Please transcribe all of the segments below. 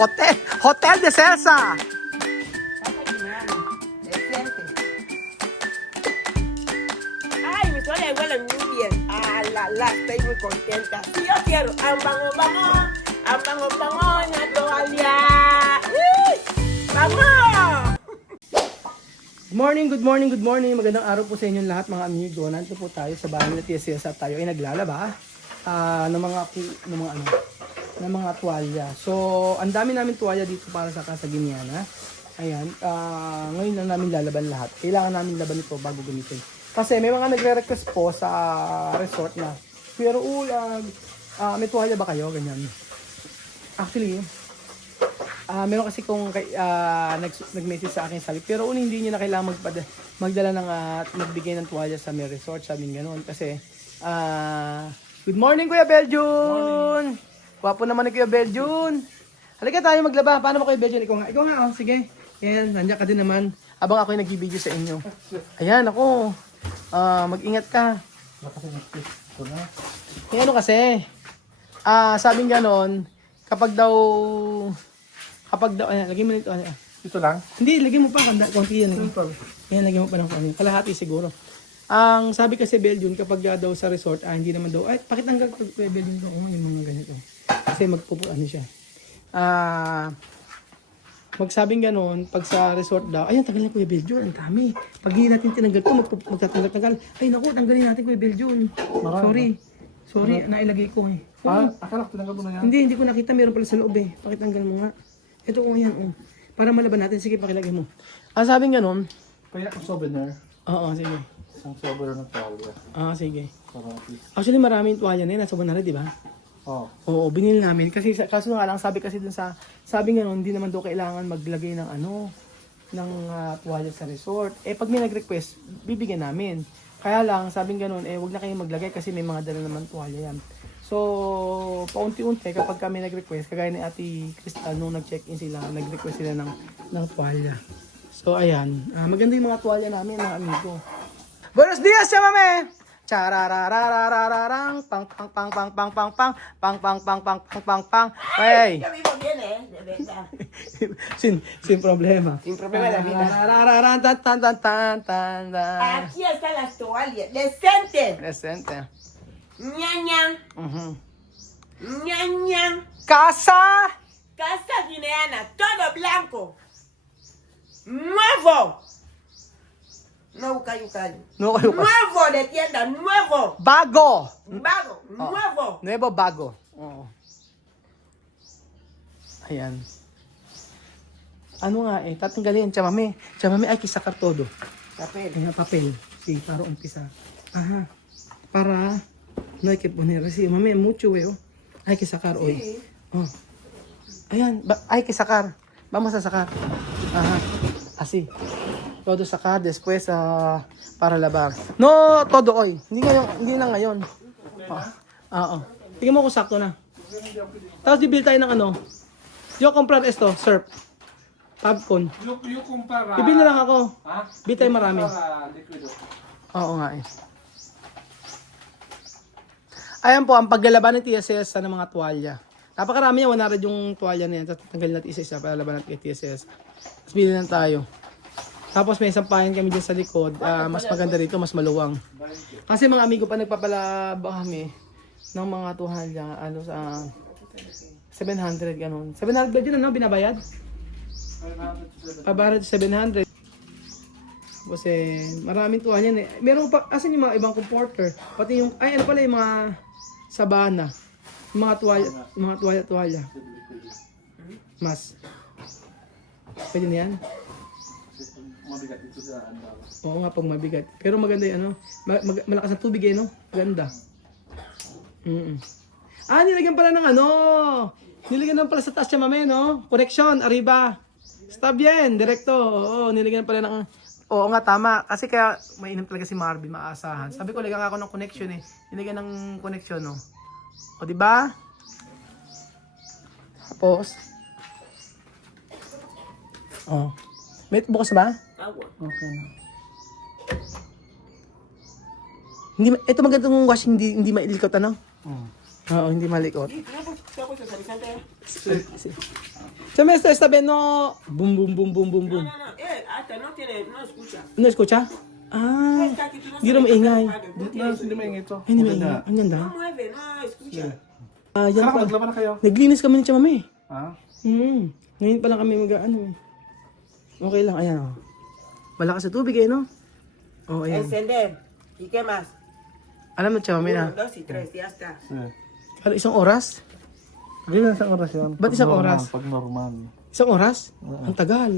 Hotel de Celsa. Ay, mi toalla huele muy bien. Ah, estoy muy contenta. Sí, yo quiero. Ambang, na toalla. Vamos! Good morning. Magandang araw po sa inyong lahat mga amigo. Nandito po tayo sa bahay ng TSS at tayo ay naglalaba ng mga tuwalya. So, ang dami namin tuwalya dito para sa Kasaginiana. Ayan, ngayon lang namin lalaban lahat. Kailangan namin laban ito bago gamitin. Kasi may mga nagre-request po sa resort na, pero ulag, may tuwalya ba kayo? Ganyan. Actually, meron kasi kung nag-message sa akin, sabi, pero hindi niyo na kailangan magdala ng magbigay ng tuwalya sa may resort, sabi ganoon. Kasi, good morning Kuya Beljun! Wapo naman ni Kuya Beljun. Halika tayo maglaba. Paano ba Kuya Beljun? Ikaw nga, oh. Sige. Yan, nandiyan ka din naman. Abang ako yung nag-video sa inyo. Ayan, ako. Mag-ingat ka. May ano kasi, sabing ganon, kapag daw, ayan, lagyan mo nito. Ito lang? Hindi, lagyan mo pa, konti yan. Ayan, lagyan mo pa ng konti. Kalahati siguro. Ang sabi kasi Beljun, kapag daw sa resort, hindi naman daw, ay, pakitanggal ko kay Beljun ko, yung mga ganito. Kasi ano siya. Magsabing ganon, pag sa resort daw, ayan, tanggalin Kuya Beljun, ang dami. Pag hindi natin tinanggal ito, magtatanggal. Ay, naku, tanggalin natin Kuya Beljun. Sorry, nailagay ko eh. Akala ko tinanggal mo na yan. Hindi ko nakita, meron pala sa loob eh. Pakitanggal mo nga. Ito ko yan, oh. Para malaban natin, sige, pakilagay mo. Ang sabing ganon, Kaya ang souvenir. oo, sige. Ang souvenir ng tuwalya. Sige. Para Actually, maraming tuwalya na yun. Nasa 100, di ba? Oo, binili namin. Kasi kaso nga lang, sabi kasi dun sabi nga nun, hindi naman daw kailangan maglagay ng tuwalya sa resort. Pag may nag-request, bibigyan namin. Kaya lang, sabing ganun, wag na kayong maglagay kasi may mga dala naman tuwalya yan. So, paunti-unti, kapag kami nag-request, kagaya ni Ate Crystal, nung nag-check-in sila, nag-request sila ng tuwalya. So, ayan. Maganda yung mga tuwalya namin, mga amigo. Buenos dias, mame! Chararararararang pang pang pang pang pang pang pang pang pang pang pang pang pang pang. Hey. Ya vivo bien, de verdad. Sin problema. Sin problema la vida. Tararararan, tan tan tan tan tan tan. Aquí están las toallas. Decente. Presente. Ñaña. Mhm. Ñaña. Casa. Casa guineana. Todo blanco. Nuevo. No, cayo. No kayo pa. Nuevo de tienda. Nuevo. Bago. Vago. Nuevo. Nuevo bago. Oo. Ayan. Ano nga tatanggalin chamame. Chamame ay kisakar todo. Papel. Ayan, papel. Sí, para umpisa. Ajá. Para no hay que poner así. Mami, mucho, oh. Hay que sacar hoy. Sí. Oh. Ayan, hay que sacar. Vamos a sacar. Ajá. Así. Todo sacar después para lavar. No, todo hoy. Hindi na ngayon. Oo. Tingnan mo kung sakto na. Tapos bibili tayo ng ano. Yo comprar esto, surf. Popcorn. Yung kumpara. Bibili lang ako. Ha? Bili tayo marami. Para liquido. Oo nga eh. Ayan po, ang paglalaban ng TSS ng mga tuwalya. Napakarami yan, 100 yung tuwalya na yan. Tapos tanggalin natin isa-isa para laban natin kay TSS. Tapos bili lang tayo. Tapos may sampahan kami dyan sa likod. Mas maganda rito, mas maluwang. Kasi mga amigo pa nagpapalaba kami ng mga tuwalya, sa 700 ganun. 700 ba dyan binabayad? Pabayad 700. Kasi maraming tuwalya na. Meron pa, asan yung mga ibang comforter? Pati yung, ano pala yung mga sabana. Yung mga tuwalya. Mas. Pwede na yan? Mabigat ito sa andaw. Oo nga, pag mabigat. Pero maganda yung malakas ang tubig Ganda. Nilagyan pala ng nilagyan naman pala sa taas siya mame, no? Connection, arriba. Está bien, direkto. Oo, nilagyan pala ng... Oo nga, tama. Kasi kaya mainam talaga si Marvin, maasahan. Sabi ko, lagyan ako ng connection eh. Nilagyan ng connection, no? O, diba? Tapos. Oh. May bukas ba? Agua. Okay. Ito magandang washing, hindi mailikaw Oo, hindi malikot. Sí, ¿qué ha puesto suavizante? Sí. Se me está viendo boom, boom, boom, boom, boom, No, boom. no, no. Hasta no tiene, no escucha. Ano, escucha? Ah, Está aquí, tú no hindi rin sabes maingay. qué pasa, ¿por qué? No, hindi maingay ito. Ay, hindi Okay maingay. na. Ang ganda. No mueve, no escucha. Ah, yan Kaya pa. maglaban na kayo. Naglinis kami ni Chamame. Ha? Ngayon pa lang kami mag-ano eh. Okay lang, ayan oh. Malakas sa tubig eh, no? Oh, ayan. Encender. ¿Y qué más? Alam mo, Chamame 1, na. 2 y 3, ya está. Ano, isang oras? Ganyan isang oras yan. Ba't Pag isang normal, oras? Pag normal. Isang oras? Ang tagal.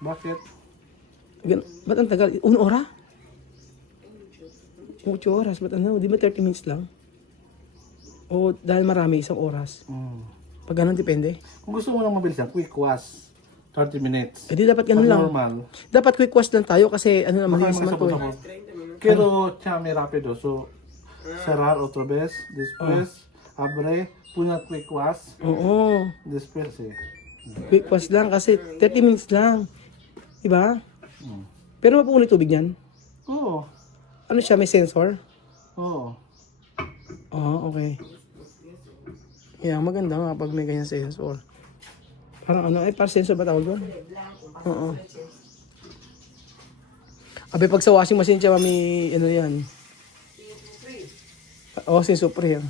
Bakit? Ba't ang tagal? 1 ora? 8 oras. Ba't ano? Di ba 30 minutes lang? O dahil marami, isang oras? Pag ganun, depende. Kung gusto mo lang mabilis yan, quick wash. 30 minutes. Eh di dapat ganun Pag lang. normal. Dapat quick wash lang tayo kasi ano naman, Baka mabilis may naman to eh. sabon-sabon. Pero chame rápido. So, cerrar otra vez. Después, abre. Puna quick wash. Oo. Después, eh. Quick wash lang kasi 30 minutes lang. Diba? Pero mapuno yung tubig niyan. Oo. Ano siya, may sensor? Oo. Okay. Yeah, maganda nga pag may ganyan sensor. Parang ano, parang sensor ba tawag doon? Oo. Abe, pag sa washing machine siya, may ano yan. Oo, si Supri yan.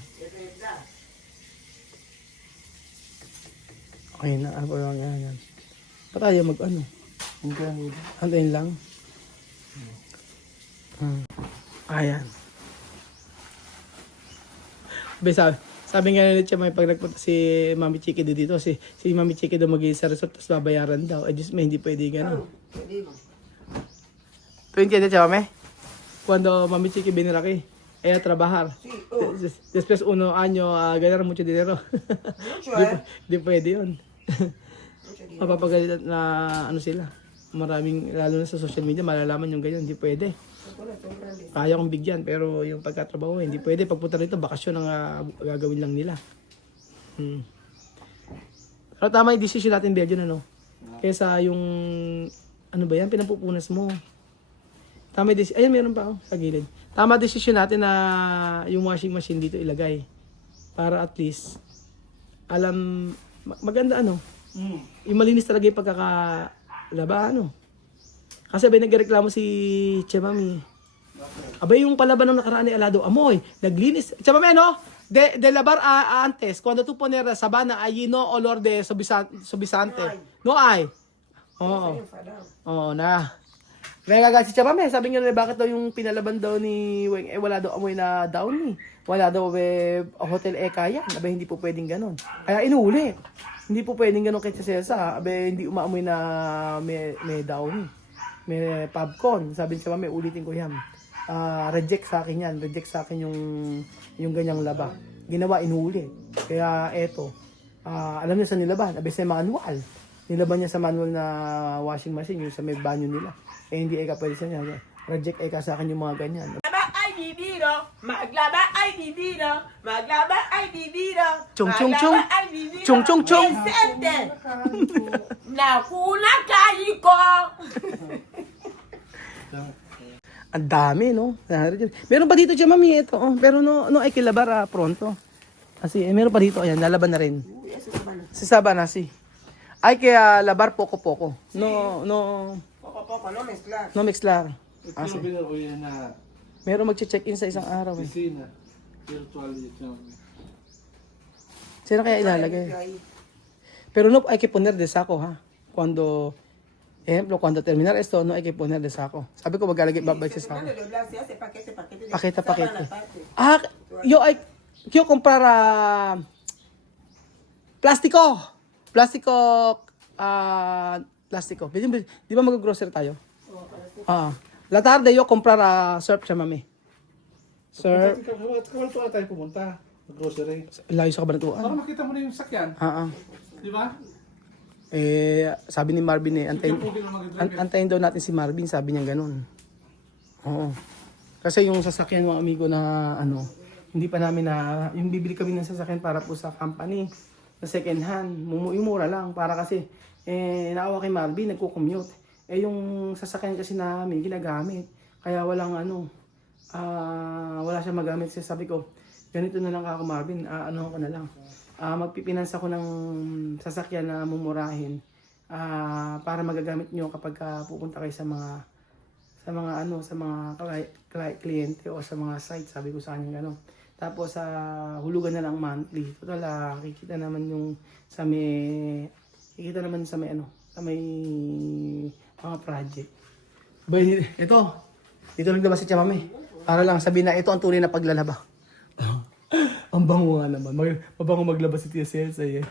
Okay na, ano pa lang yan. Pa tayo mag ano? Antayin lang. Ayan. Sabi nga nila siya, may pag nagpunta si Mami Chiki dito, si Mami Chiki daw mag-i sa resort, tapos babayaran daw. Eh, Diyos me, hindi pwede gano'n. ¿Tú entiendes, Chavame? Cuando Mami Chiki viene aquí, ella trabajar. Sí, oh. Después 1 año, ganar mucho dinero. Mucho, eh. Di pwede yun. Mucho dinero. Mapapagalit na ano sila. Maraming, lalo na sa social media, malalaman yung ganyan, hindi pwede. Kaya kong bigyan, pero yung pagkatrabaho, hindi pwede. Pagpunta rito, bakasyon ang gagawin lang nila. Pero tama yung decision natin, Belgian, ano? Kesa yung, ano ba yan, pinapupunas mo. Tama yung decision, ayan, meron pa, sa gilid. Tama decision natin na yung washing machine dito ilagay. Para at least, alam, maganda ano, yung malinis talaga yung pagkakalaba, ano. Kasi abay nagreklamo si Chemami. Abay yung palaban ng nakaraan ni Alado, amoy, naglinis. Chemami, no? De lavar antes, cuando tú poner la sabana, allí no olor de suavizante. No hay. Oo. Oo na. Kaya gaga si Chemami, sabi niya bakit daw yung pinalaban daw ni Weng, wala daw amoy na downy. Wala daw hotel kaya. Abay hindi po pwedeng ganun. Kaya inuuli. Hindi po pwedeng ganun kay Cesar. Abay hindi umaamoy na may downy. May popcorn. Sabi niya, may ulitin ko yan. Reject sa akin yan. Reject sa akin yung ganyang laba. Ginawa, inuuli. Kaya eto, alam niya sa nilaban. Abis na manual. Nilaban niya sa manual na washing machine, yung sa may banyo nila. Eh hindi eka pwede sa niya. Reject eka sa akin yung mga ganyan. Maglaba ay bibiro, maglaba ay bibiro, maglaba ay bibiro, Chung, chung, chung. maglaba ay bibiro. Chung, chung, chung. Presente. Nakuna kayo ko. Ang dami, no? Meron pa dito siya, mami. Ito, oh. Pero no ay kilabar pronto. Kasi meron pa dito. Ayan, lalaban na rin. Si Sabana, si. Ay, kaya labar poco-poco. No. Poco, no mezclar. No mixlar. Ito yung ko yan na Meron mag-check-in sa isang araw eh. piscina. Virtual yun. Sino kaya ilalagay? Pero no hay que poner de saco, ha? Cuando terminar esto, no hay que poner de saco. Sabi ko, maglalagay babay sa saco. Se hace paquete. Pakete. Yo comprar plástico. Plástico. Di ba mag-grocery tayo? La tarde yo comprar surf siya, mami. Surf. Kawal to tayo pumunta. Grocery. Layo sa kabanatuan. Para makita mo na yung sakyan. Di ba? Sabi ni Marvin Yung pwede na mag-drive. antayin daw natin si Marvin, sabi niya ganun. Oo. Kasi yung sasakyan mga amigo na hindi pa namin yung bibili kami ng sasakyan para po sa company, sa second hand, yung mura lang, para kasi, naawa kay Marvin, nagko-commute. Yung sasakyan kasi namin, ginagamit. Kaya wala siya magamit. Sabi ko, ganito na lang ako Marvin, ano ko na lang. Magpipinansa ko ng sasakyan na mumurahin para magagamit nyo kapag pupunta kayo sa mga kliyente o sa mga site, sabi ko sa kanya gano'n. Tapos hulugan na lang monthly. Total, kikita naman sa may mga project. Bay, ito. Dito naglabas si Chamame. Para lang sabihin na ito ang tunay na paglalaba. Ang bango nga naman. Mabango maglabas si Tia Selsay eh.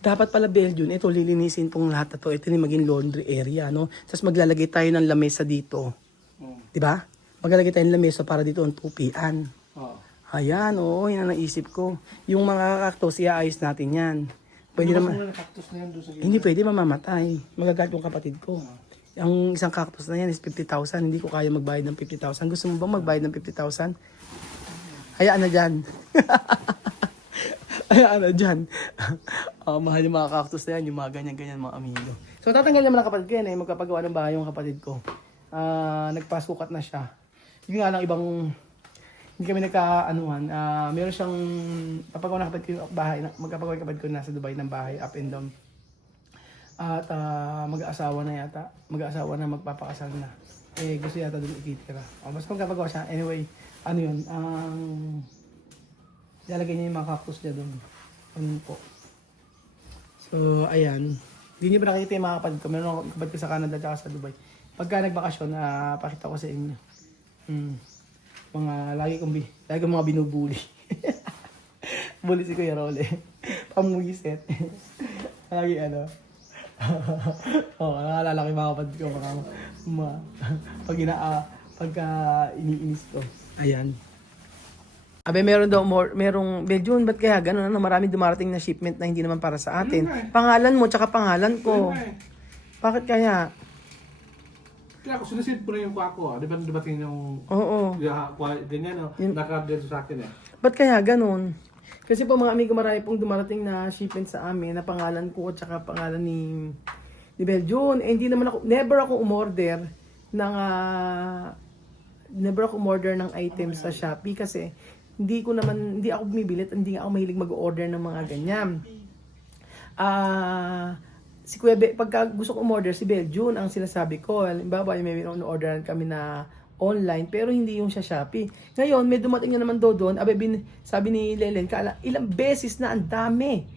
Dapat pala Belgium, ito lilinisin tong lahat na to. Ito yung maging laundry area, no? Tapos maglalagay tayo ng lamesa dito. Di ba? Maglalagay tayo ng lamesa para dito ang tupian. Ayan, oo, yun ang naisip ko. Yung mga cactus, iaayos natin yan. Pwede naman. Hindi pwede, mamamatay. Magagat yung kapatid ko. Ang isang cactus na yan is 50,000. Hindi ko kaya magbayad ng 50,000. Gusto mo ba magbayad ng 50,000? Hayaan na dyan. Hayaan na dyan. Mahal yung mga cactus na yan. Yung mga ganyan-ganyan mga amigo. So tatanggal naman ang kapatid ko yan eh. Magkapagawa ng bahay yung kapatid ko. Nagpasukat na siya. Yung nga lang ibang... Hindi kami nagkaanuhan. Meron siyang... Papagawa ng kapatid ko yung bahay. Magkapagawa ng kapatid ko nasa Dubai ng bahay. Up and down. At mag-aasawa na yata. Mag-aasawa na, magpapakasal na. Eh, gusto yata doon ikitira. Basta magkapagawa siya. Anyway, ano yun? Ilalagay niya yung mga cactus niya doon. Ano po. So, ayan. Hindi niyo ba nakikita yung mga kapatid ko? Meron akong kapatid ko sa Canada at sa Dubai. Pagka nagbakasyon, pakita ko sa inyo. Lagi kong mga binubuli. Bully si Kuya Role. Pamuiset. Lagi nakalala ko yung mga kapatid ko. Pagka iniinis ko. Ayan. Abe, merong Belgium, ba't kaya gano'n? Maraming dumarating na shipment na hindi naman para sa atin. Pangalan mo, tsaka pangalan ko. Bakit kaya? Kaya ako sinisid po na yung kwako. Di ba dumating yung... Oo. Ganyan, no? Naka-update sa akin eh. Ba't kaya gano'n? Kasi po mga amigo, marami pong dumarating na shipment sa amin na pangalan ko at tsaka pangalan ni Belgium. Hindi naman ako, never ako umorder ng items sa Shopee kasi hindi ako bumibili at hindi ako mahilig mag-order ng mga ganyan. Si Kuya pagka gusto ko umorder, si Belgium ang sinasabi ko. Halimbawa, may orderan kami na online, pero hindi yung sa Shopee. Ngayon, may dumating na naman doon. Sabi ni Lelen, ilang beses na ang dami.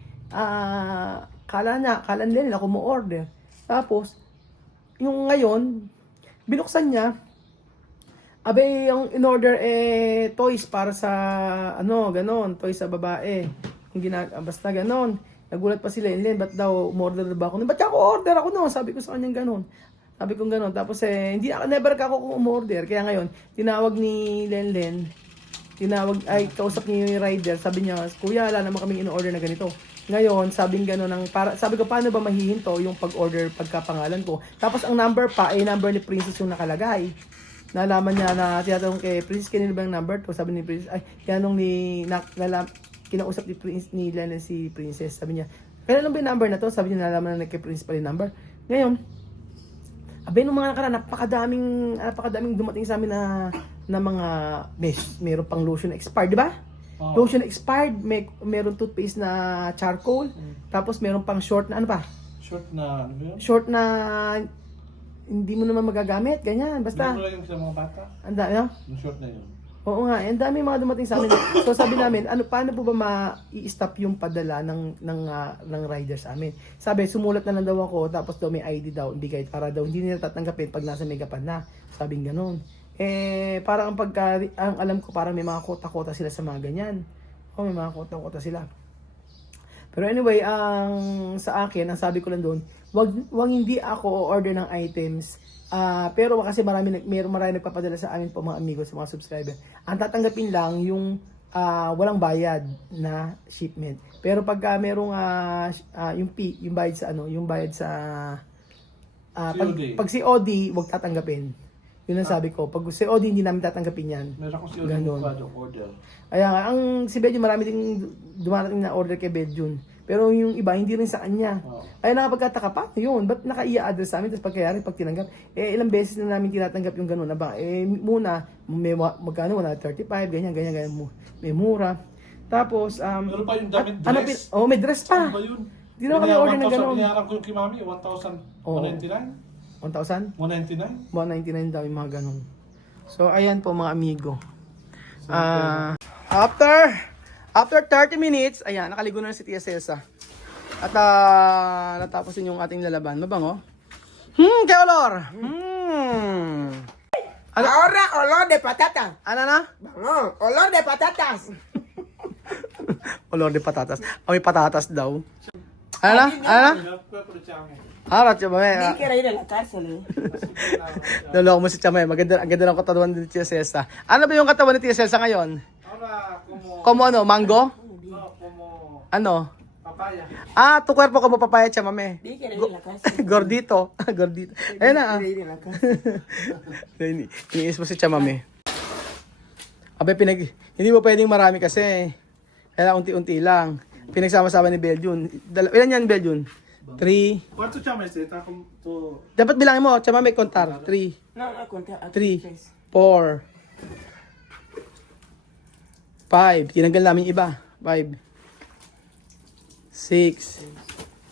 Kala nila ako mo-order. Tapos, yung ngayon, binuksan niya, yung in-order toys para sa ganon, toys sa babae. Basta ganon. Nagulat pa sila, ba't daw umorder ba ako? Ba't ako order ako no? Sabi ko sa kanyang ganon. Sabi ko ganon. Tapos never ka ako umorder. Kaya ngayon, tinawag ni Lenlen, kausap niya yung rider. Sabi niya, Kuya, wala naman kaming in-order na ganito. Ngayon, sabi ko, paano ba mahihinto yung pag-order pagkapangalan ko? Tapos ang number number ni Princess yung nakalagay. Nalaman niya na tinatanong kay Princess, kanino ba yung number to? Sabi ni Princess, tinanong kinausap ni Lenlen si Princess. Sabi niya, kailan lang ba yung number na to? Sabi niya, nalaman na kay Princess pa yung number. Ngayon, nung mga nakaraan, napakadaming dumating sa amin na mga meron pang lotion expired, di ba? Lotion expired, meron toothpaste na charcoal, tapos meron pang short na Short na hindi mo naman magagamit, ganyan, basta. Ano lang yung sa mga bata? Yung short na yun. Oo nga, ang dami mga dumating sa amin. So sabi namin, paano po ba ma-i-stop yung padala ng rider sa amin? Sabi, sumulat na lang daw ako, tapos daw may ID daw, bigay para daw hindi nila tatanggapin pag nasa Megapan na. Sabing ganun. Parang ang alam ko, parang may mga kota-kota sila sa mga ganyan. May mga kota-kota sila. Pero anyway, sa akin, ang sabi ko lang doon, wag hindi ako order ng items. Pero kasi marami nagpapadala sa amin po mga amigo, sa mga subscriber. Ang tatanggapin lang yung walang bayad na shipment. Pero pagka merong yung bayad sa yung bayad sa pag COD, wag tatanggapin. Yun ang sabi ko. Pag COD, hindi namin tatanggapin yan. Meron ko COD order. Ayan, si Belgium, marami ding dumarating na order kay Belgium. Pero yung iba, hindi rin sa kanya. Oo. Ay nakapagkataka pa, yun, ba't naka-i-address sa amin, tapos pagkayari, pag tinanggap, ilang beses na namin tinatanggap yung gano'n na ba, muna, may magkano, 135, ganyan, may mura. Tapos, Meron pa yung damit ano, dress. may dress pa. Ano ba yun? Di naman kami order ng gano'n. Binayaran ko yung kay Mami, 1,199. 1,000? 199? 199 daw yung mga ganun. So, ayan po mga amigo. After 30 minutes, ayan, nakaligo na si Tia Celsa. At natapos din yung ating lalaban. Mabango? Kay olor! Ano? Ahora olor de patata. Ano na? Vamos, olor de patatas. Olor de patatas. May patatas daw. Ano na? Ano na? Harat siya ba? Ni quiere ir a la cárcel. Naloko mo si Chamay. Ang ganda ng katawan ni Tia Celsa. Ano ba yung katawan ni Tia Celsa ngayon? Ahora, como... Como ano? Mango? No, como... Ano? Papaya. Tu cuerpo como papaya, chamame. Ni quiere ir a la cárcel. Gordito. Gordito. Ayun na. Quiere ir a la cárcel. Iniis mo si chamame. Abay, hindi mo pwedeng marami kasi. Kaya unti-unti lang. Pinagsama-sama ni Belgium. Ilan yan, Belgium? 3. ¿Cuánto chama este? Está como... tu- Dapat bilangin mo, chamame, kontar. 3, No, no, conté. 3, 4, 5. Tinanggal namin iba. 5, 6,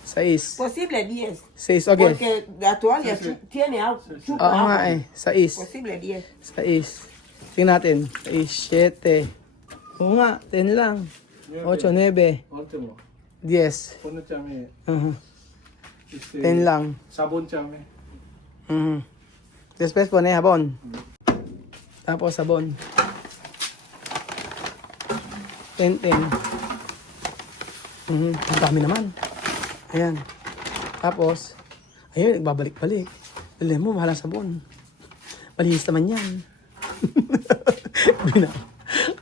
6. Posible 10. 6, okay. Porque la toalla tiene algo. Chupa Oo nga agua. 6. Posible 10. 6. Tingnan natin. 6, 7. Oo nga, 10 lang. 8, 9, Último. 10. Pone chame. Este, 10 lang. Sabon chame. Después pone jabón. Tapos sabon. 10. Ang dami naman. Ayan. Tapos, ayun, nagbabalik-balik. Dali mo, mahal ang sabon. Malinis naman yan.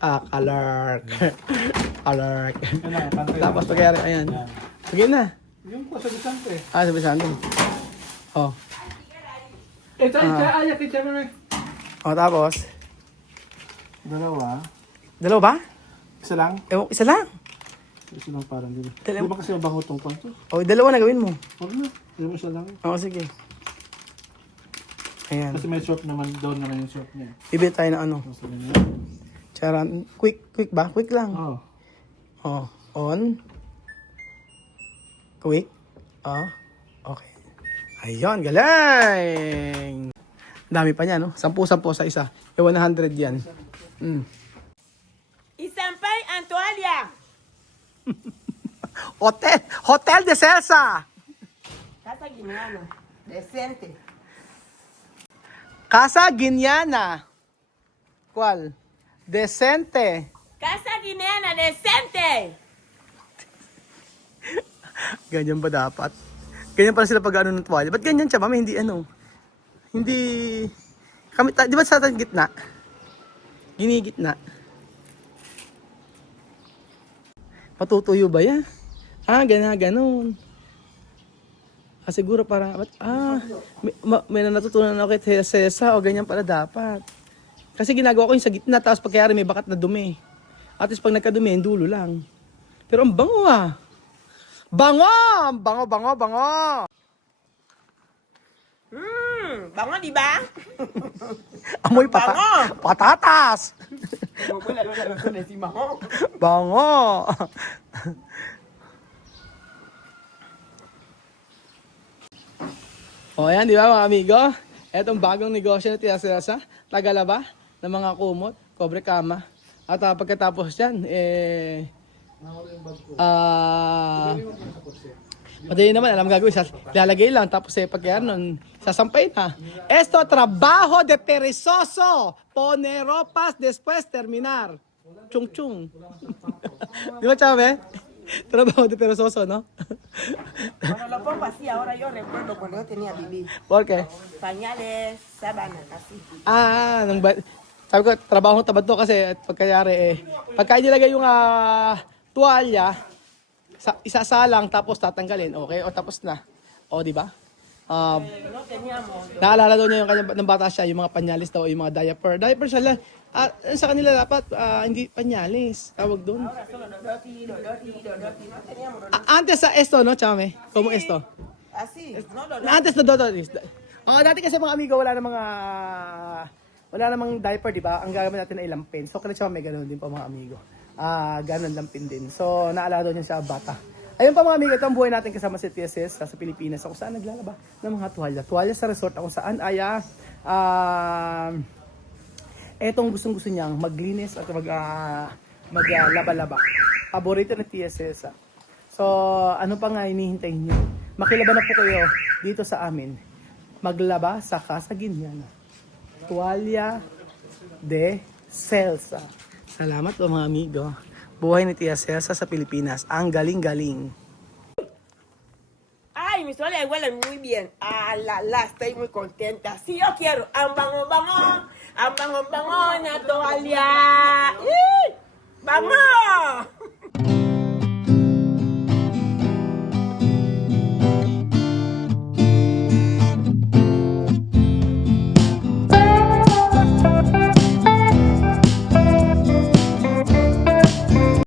Kalark. Kalark. Kailangan, pantay. Tapos pagkayari, ayan. Sige na. Yung pasabisante. Sabi sa amin. Oh. Ito, ay, kay chame. Oh, tapos. Dalawa. Dalawa ba? Isa lang? Isa lang. Isa lang parang din. Dalawa. Di ba kasi mabango tong kwanto? Oh, dalawa na gawin mo. Huwag na. Hindi mo isa lang. Oo, sige. Ayan. Kasi may short naman, down naman yung short niya. Bibili tayo ng ano. So, sabi niya. Tsara, quick ba? Quick lang. Oh. Oh, on. Quick. Okay. Ayun, galing! Dami pa niya, no? 10 sa isa. 100 yan. Y Sampay en toalla. Hotel de Celsa! Casa guineana. Decente. Casa Guineana. ¿Cuál? Decente. Casa guineana decente. Ganyan ba dapat? Ganyan pala sila pag ano ng tuwalya. Ba't ganyan siya, mami? Hindi ano? Hindi... Kami, di ba sa ating gitna? Ginigitna. Matutuyo ba yan? Ganun. Siguro para... may natutunan ako kay Cesa o ganyan pala dapat. Kasi ginagawa ko yung sa gitna, tapos pagkayari may bakat na dumi. At least pag nagkadumi, yung dulo lang. Pero ang bango ah. Bango! Bango! Bango, di ba? Amoy Bango! patatas! Como fue la cosa de encima. Bango! O ayan, di ba mga amigo? Etong bagong negosyo na Tia Celsa, tagalaba ng mga kumot, kobre kama. At pagkatapos yan, madali naman, alam gagawin, lalagay lang, tapos pagkaya nun, sasampay na. Esto, trabaho de perezoso, pone ropas, después terminar. Chung. Di ba, Chave? Trabajo de perezoso, no? Cuando lo pongo así, ahora yo recuerdo cuando yo tenía bebé. ¿Por qué? Pañales, sábanas, así. Sabi ko, trabaho tabad to kasi pagkayari pagka nilagay yung tuwalya, isasalang tapos tatanggalin, okay? O tapos na. O, di ba? No teníamos. Naalala daw niya yung kanya ng bata siya, yung mga panyalis daw, yung mga diaper. Diaper siya lang. Sa kanila dapat, hindi panyalis. Tawag doon. Ahora solo Dodoti. No teníamos. Antes sa esto, no, chame? Como esto. Así. No, Dodoti. Antes na Dodot. Dati kasi mga amigo, wala namang diaper, di ba? Ang gagamit natin ay lampin. So, kaya siya may ganun din pa mga amigo. Ganun lampin din. So, naalala niya siya bata. Ayun pa mga amigo, ito ang buhay natin kasama si TSS sa Pilipinas. Kung saan naglalaba ng mga tuwalya. Tuwalya sa resort. Kung saan ay etong gustong-gusto niyang maglinis at maglaba-laba. Paborito ng TSS. So, ano pa nga hinihintay niyo? Makilaba na po kayo dito sa amin. Maglaba sa Casa Guiniana. Tuwalya de Celsa. Salamat po mga amigo. Buhay ni Tia Celsa sa Pilipinas. Ang galing-galing. Ay, mis toallas huelen muy bien. Estoy muy contenta. Sí, yo quiero. Ambang, na toalla. ¡Vamos!